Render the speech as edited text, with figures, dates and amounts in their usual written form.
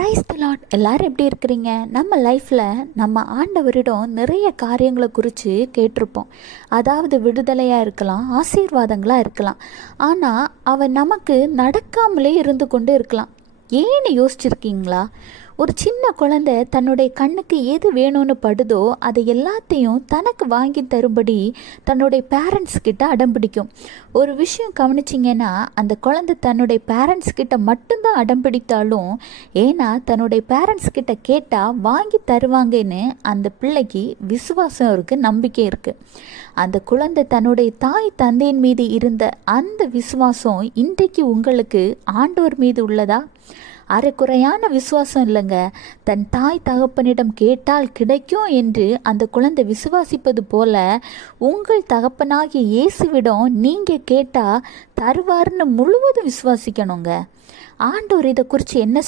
Praise the Lord. எல்லாரும் எப்படி இருக்கிறீங்க? நம்ம லைஃப்பில் நம்ம ஆண்டவரிடம் நிறைய காரியங்களை குறித்து கேட்டிருப்போம். அதாவது விடுதலையாக இருக்கலாம், ஆசீர்வாதங்களாக இருக்கலாம். ஆனால் அவன் நமக்கு நடக்காமலே இருந்து கொண்டு இருக்கலாம். ஏன்னு யோசிச்சிருக்கீங்களா? ஒரு சின்ன குழந்தை தன்னுடைய கண்ணுக்கு எது வேணும்னு படுதோ அதை எல்லாத்தையும் தனக்கு வாங்கி தரும்படி தன்னுடைய பேரண்ட்ஸ் கிட்ட அடம்பிடிக்கும். ஒரு விஷயம் கவனிச்சிங்கன்னா, அந்த குழந்தை தன்னுடைய பேரண்ட்ஸ் கிட்ட மட்டும்தான் அடம்பிடித்தாலும், ஏன்னா தன்னுடைய பேரண்ட்ஸ் கிட்ட கேட்டால் வாங்கி தருவாங்கன்னு அந்த பிள்ளைக்கு விசுவாசம் இருக்குது, நம்பிக்கை இருக்குது. அந்த குழந்தை தன்னுடைய தாய் தந்தையின் மீது இருந்த அந்த விசுவாசம் இன்றைக்கு உங்களுக்கு ஆண்டவர் மீது உள்ளதா? அரைக்குறையான விசுவாசம் இல்லைங்க. தன் தாய் தகப்பனிடம் கேட்டால் கிடைக்கும் என்று அந்த குழந்தை விசுவாசிப்பது போல உங்கள் தகப்பனாகிய இயேசுவிடம் நீங்கள் கேட்டால் தருவார்னு முழுவதும் விசுவாசிக்கணுங்க. ஆண்டவர் இதை குறித்து என்ன